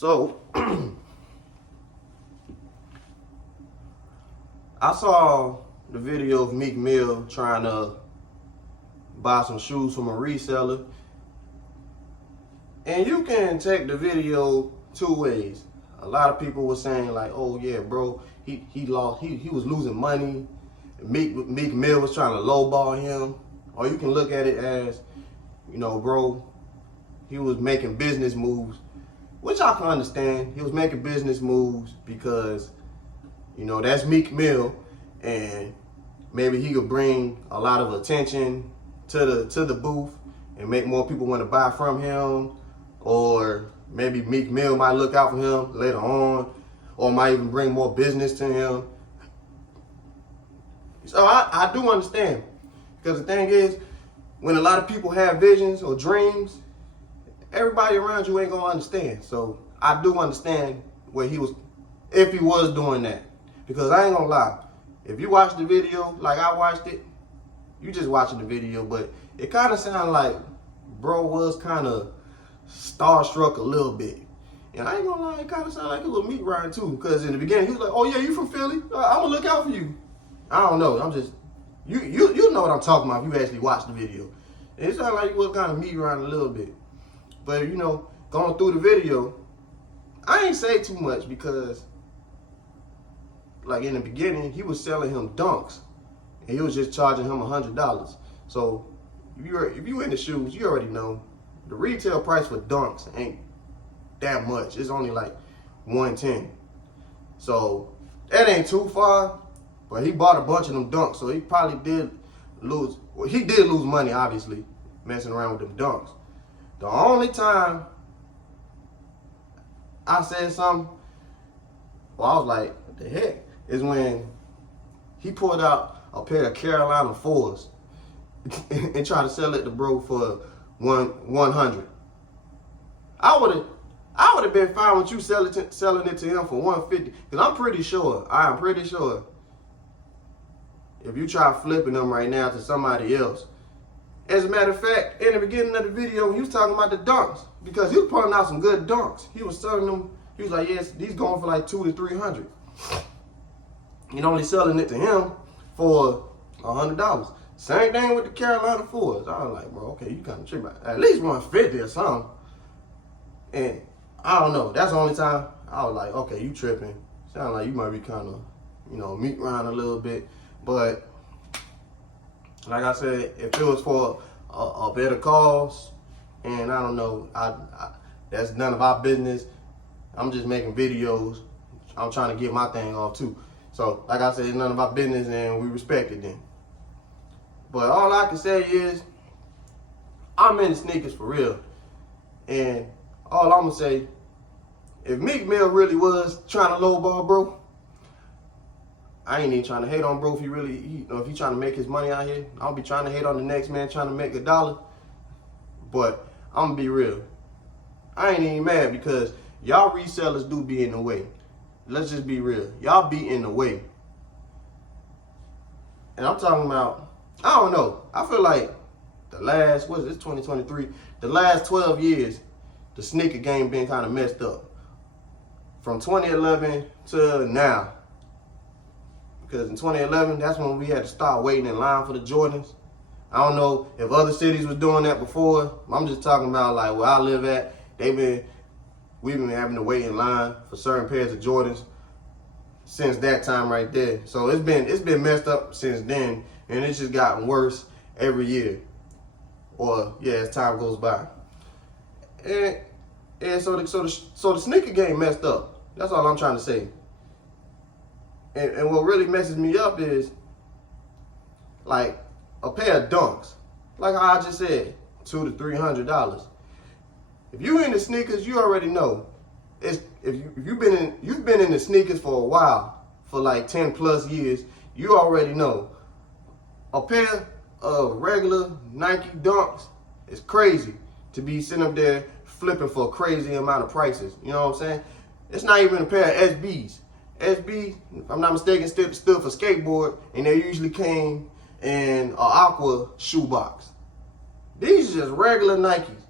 So I saw the video of Meek Mill trying to buy some shoes from a reseller. And you can take the video two ways. A lot of people were saying like, oh yeah, bro, he was losing money. Meek Mill was trying to lowball him. Or you can look at it as, you know, bro, he was making business moves, which I can understand. He was making business moves because, you know, that's Meek Mill, and maybe he could bring a lot of attention to the booth and make more people want to buy from him, or maybe Meek Mill might look out for him later on, or might even bring more business to him. So I do understand, because the thing is, when a lot of people have visions or dreams, everybody around you ain't gonna understand. So I do understand where he was, if he was doing that. Because I ain't gonna lie, if you watch the video like I watched it, you just watching the video, but it kind of sounded like bro was kind of starstruck a little bit. And I ain't gonna lie, it kind of sounded like a little Meek riding too. Because in the beginning, he was like, oh yeah, you from Philly? I'm gonna look out for you. I don't know, I'm just, you know what I'm talking about if you actually watch the video. And it sounded like he was kind of Meek riding a little bit. But you know, going through the video, I ain't say too much because, like in the beginning, he was selling him dunks, and he was just charging him $100. So if you in the shoes, you already know the retail price for dunks ain't that much. It's only like $110. So that ain't too far. But he bought a bunch of them dunks, so he probably did lose. Well, he did lose money, obviously, messing around with them dunks. The only time I said something, well, I was like, what the heck, is when he pulled out a pair of Carolina 4s and tried to sell it to bro for $100. I would have been fine with you selling it to him for $150, because I'm pretty sure, if you try flipping them right now to somebody else. As a matter of fact, in the beginning of the video, he was talking about the dunks, because he was pulling out some good dunks. He was selling them. He was like, yes, these going for like $200 to $300. And only selling it to him for $100. Same thing with the Carolina 4s. I was like, bro, okay, you kind of tripping. At least $150 or something. And I don't know. That's the only time I was like, okay, you tripping. Sound like you might be kind of, you know, Meek around a little bit. But like I said, if it was for a better cause, and I don't know, that's none of our business. I'm just making videos. I'm trying to get my thing off too. So like I said, it's none of our business, and we respect it then. But all I can say is, I'm in the sneakers for real. And all I'm gonna say, if Meek Mill really was trying to lowball bro, I ain't even trying to hate on bro if if he trying to make his money out here. I'll be trying to hate on the next man trying to make $1. But I'm gonna be real. I ain't even mad, because y'all resellers do be in the way. Let's just be real. Y'all be in the way. And I'm talking about, I don't know. I feel like the last, what is this, 2023? The last 12 years, the sneaker game been kind of messed up. From 2011 to now. Because in 2011, that's when we had to start waiting in line for the Jordans. I don't know if other cities was doing that before. I'm just talking about like where I live at. We've been having to wait in line for certain pairs of Jordans since that time right there. So it's been messed up since then, and it's just gotten worse every year. Or yeah, as time goes by. And so the sneaker game messed up. That's all I'm trying to say. And what really messes me up is, like, a pair of dunks. Like how I just said, $200 to $300. If you in the sneakers, you already know. If you've been in the sneakers for a while, for like 10 plus years, you already know. A pair of regular Nike dunks is crazy to be sitting up there flipping for a crazy amount of prices. You know what I'm saying? It's not even a pair of SBs. SB, if I'm not mistaken, stood for skateboard, and they usually came in an aqua shoebox. These are just regular Nikes.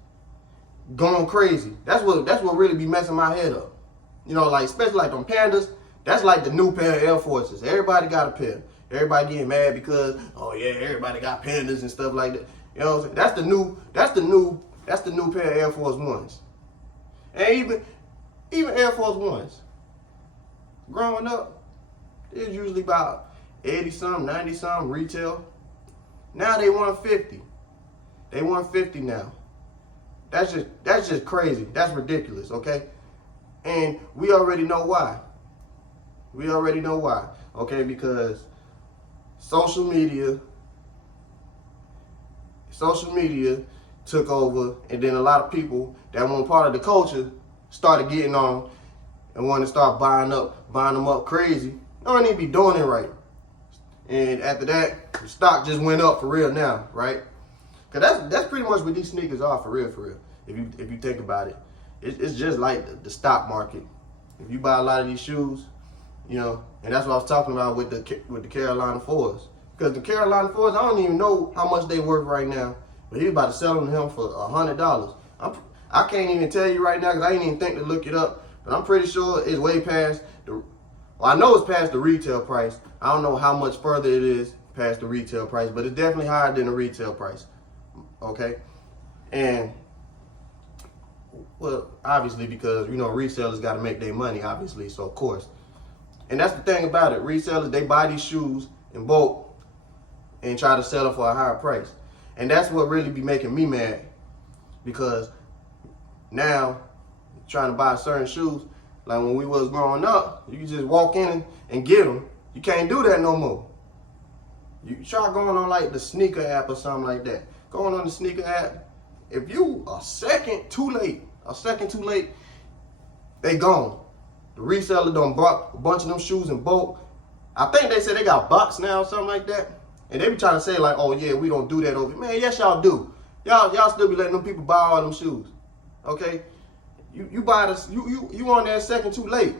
going crazy. That's what really be messing my head up. You know, like especially like them pandas. That's like the new pair of Air Forces. Everybody got a pair. Everybody getting mad because, oh yeah, everybody got pandas and stuff like that. You know what I'm saying? That's the new pair of Air Force Ones. And even Air Force Ones. Growing up, it was usually about 80-something, 90-something retail. Now they 150. They 150 now. That's just crazy. That's ridiculous, okay? And we already know why. We already know why, okay? Because social media took over, and then a lot of people that weren't part of the culture started getting on and wanted to start buying them up crazy. No one need to be doing it right. And after that, the stock just went up for real now, right? Cause that's pretty much what these sneakers are for real. If you think about it, it's just like the stock market. If you buy a lot of these shoes, you know, and that's what I was talking about with the Carolina 4s. Because the Carolina 4s, I don't even know how much they worth right now, but he's about to sell them to him for $100. I can't even tell you right now because I didn't even think to look it up, but I'm pretty sure it's way past I know it's past the retail price. I don't know how much further it is past the retail price, but it's definitely higher than the retail price. Okay? And, well, obviously because, you know, resellers got to make their money, obviously, so of course. And that's the thing about it. Resellers, they buy these shoes in bulk and try to sell them for a higher price. And that's what really be making me mad, because now trying to buy certain shoes, like when we was growing up, you just walk in and get them. You can't do that no more. You try going on like the sneaker app or something like that. Going on the sneaker app, if you a second too late, they gone. The reseller done bought a bunch of them shoes in bulk. I think they said they got box now or something like that. And they be trying to say like, oh yeah, we don't do that over. Man, yes y'all do. Y'all still be letting them people buy all them shoes. Okay? You buy this, you on there a second too late.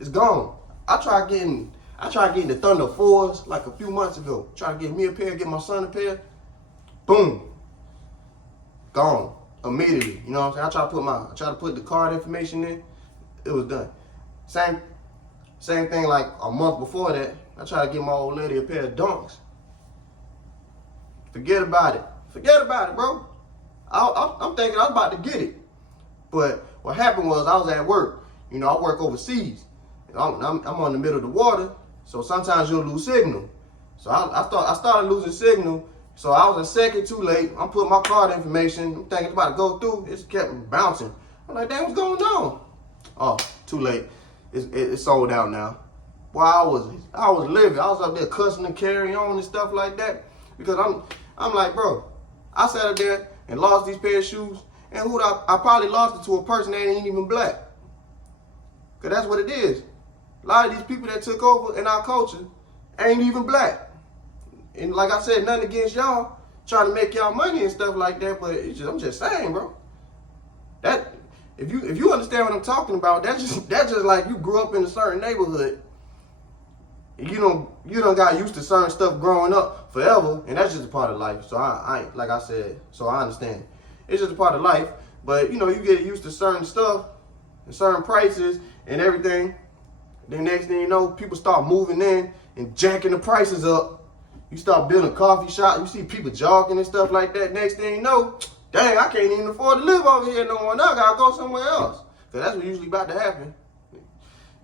It's gone. I tried getting the Thunder 4s like a few months ago. Tried to get me a pair, get my son a pair. Boom. Gone. Immediately. You know what I'm saying? I tried to put the card information in. It was done. Same thing like a month before that. I tried to get my old lady a pair of Dunks. Forget about it, bro. I'm thinking I was about to get it. But what happened was I was at work. You know, I work overseas. I'm on the middle of the water, so sometimes you'll lose signal. So I started losing signal. So I was a second too late. I'm putting my card information. I'm thinking it's about to go through. It kept bouncing. I'm like, damn, what's going on? Oh, too late. It's sold out now. Well, I was living. I was up there cussing and carrying on and stuff like that, because I'm like, bro, I sat up there and lost these pair of shoes, and I probably lost it to a person that ain't even black. Cause that's what it is. A lot of these people that took over in our culture ain't even black. And like I said, nothing against y'all trying to make y'all money and stuff like that, but I'm just saying, bro. That if you understand what I'm talking about, that's just like you grew up in a certain neighborhood. You don't got used to certain stuff growing up forever, and that's just a part of life. So I like I said, so I understand. It's just a part of life, but you know, you get used to certain stuff and certain prices and everything. Then next thing you know, people start moving in and jacking the prices up. You start building coffee shops, you see people jogging and stuff like that. Next thing you know, dang, I can't even afford to live over here no more. Now I gotta go somewhere else. Cause that's what's usually about to happen.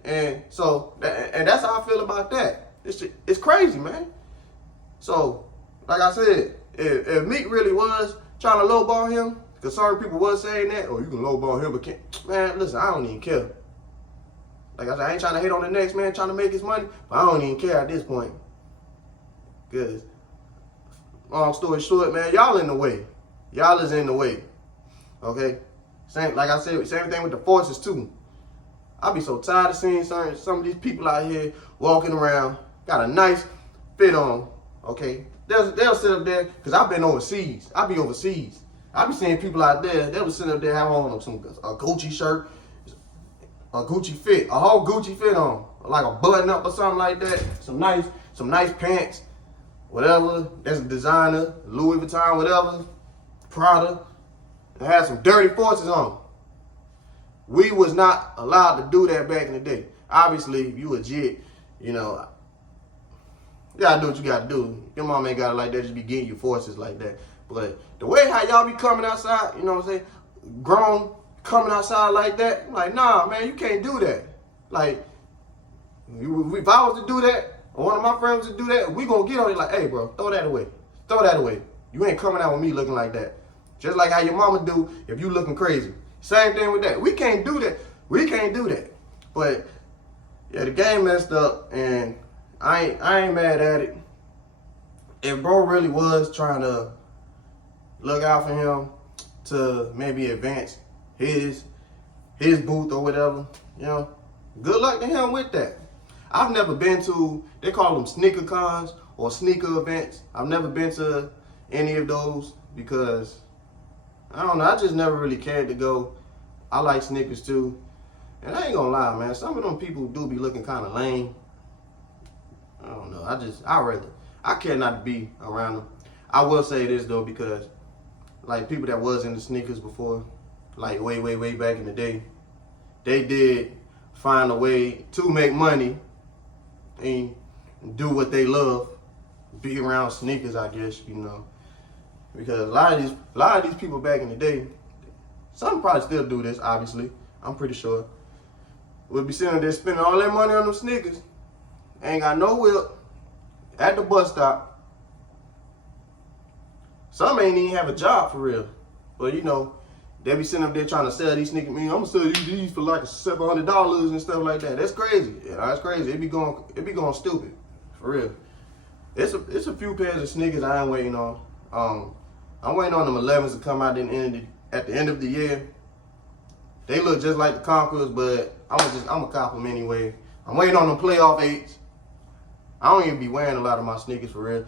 And so, and that's how I feel about that. It's crazy, man. So, like I said, if Meek really was trying to lowball him, because certain people was saying that, oh, you can lowball him, but can't. Man, listen, I don't even care. Like I said, I ain't trying to hate on the next man trying to make his money, but I don't even care at this point. Because, long story short, man, y'all in the way. Y'all is in the way. Okay? Same, like I said, same thing with the forces, too. I be so tired of seeing some of these people out here walking around, got a nice fit on, okay? They'll sit up there, because I've been overseas. I be overseas. I be seeing people out there, they'll be sitting up there having on a Gucci shirt, a Gucci fit, a whole Gucci fit on, like a button up or something like that, some nice pants, whatever, that's a designer, Louis Vuitton, whatever, Prada, that had some dirty forces on them. We was not allowed to do that back in the day. Obviously, if you a jit, you know, you gotta do what you gotta do. Your mom ain't gotta like that, just be getting you forces like that. But the way how y'all be coming outside, you know what I'm saying, grown, coming outside like that, I'm like, nah, man, you can't do that. Like, if I was to do that, or one of my friends was to do that, we gonna get on it like, hey, bro, throw that away. Throw that away. You ain't coming out with me looking like that. Just like how your mama do if you looking crazy. Same thing with that. We can't do that. We can't do that. But yeah, the game messed up, and I ain't mad at it. If bro really was trying to look out for him to maybe advance his booth or whatever, you know, good luck to him with that. I've never been to, they call them sneaker cons or sneaker events. I've never been to any of those because, I don't know, I just never really cared to go. I like sneakers too. And I ain't gonna lie, man, some of them people do be looking kind of lame. I don't know, I care not to be around them. I will say this though, because like people that was into sneakers before, like way back in the day, they did find a way to make money and do what they love, be around sneakers, I guess, you know. Because a lot of these people back in the day, some probably still do this, obviously, I'm pretty sure, would be sitting there spending all their money on them sneakers, ain't got no whip, at the bus stop. Some ain't even have a job for real. But you know, they be sitting up there trying to sell these sneakers. I'm gonna sell you these for like $700 and stuff like that. That's crazy. Yeah, that's crazy. It be going stupid, for real. It's a few pairs of sneakers I ain't waiting on. I'm waiting on them 11s to come out at the end of the year. They look just like the Conquerors, but I'm gonna cop them anyway. I'm waiting on them playoff 8s. I don't even be wearing a lot of my sneakers for real.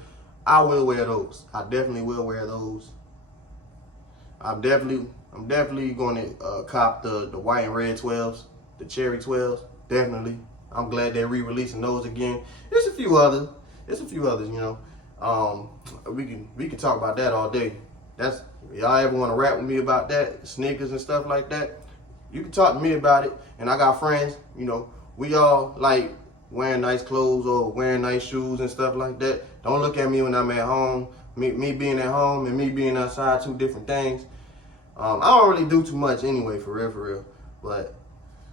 I will wear those. I definitely will wear those. I'm definitely going to cop the white and red 12s, the cherry 12s. Definitely. I'm glad they're re-releasing those again. There's a few others. You know. We can talk about that all day. Y'all ever want to rap with me about that, sneakers and stuff like that? You can talk to me about it. And I got friends. You know, we all like wearing nice clothes or wearing nice shoes and stuff like that. Don't look at me when I'm at home. Me being at home and me being outside, two different things. I don't really do too much anyway, for real. But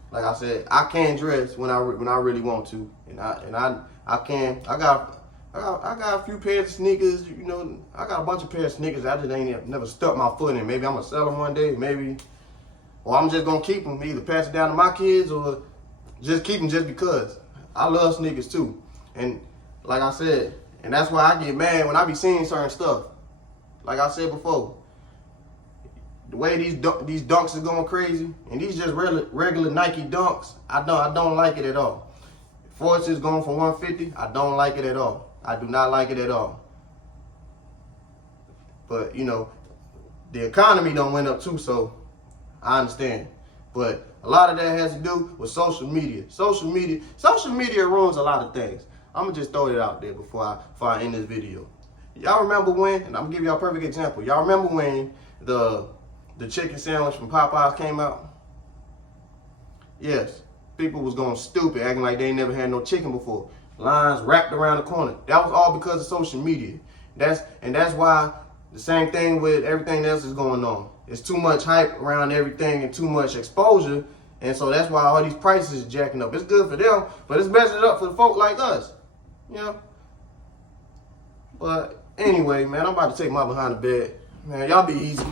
like I said, I can dress when I really want to, and I can. I got a few pairs of sneakers. You know, I got a bunch of pairs of sneakers I just ain't never stuck my foot in. Maybe I'm gonna sell them one day, maybe, or I'm just gonna keep them. Either pass it down to my kids or just keep them just because. I love sneakers too, and like I said, and that's why I get mad when I be seeing certain stuff. Like I said before, the way these dunks is going crazy, and these just regular Nike dunks, I don't like it at all. Force is going for 150, I don't like it at all. I do not like it at all. But you know, the economy don't went up too, so I understand. But a lot of that has to do with social media. Social media ruins a lot of things. I'm gonna just throw it out there before I end this video. Y'all remember when, and I'm gonna give y'all a perfect example. Y'all remember when the chicken sandwich from Popeyes came out? Yes, people was going stupid, acting like they ain't never had no chicken before. Lines wrapped around the corner. That was all because of social media. That's why the same thing with everything else is going on. It's too much hype around everything and too much exposure, and so that's why all these prices are jacking up. It's good for them, but it's messing up for the folk like us. You know? But anyway, man, I'm about to take my behind the bed. Man, y'all be easy.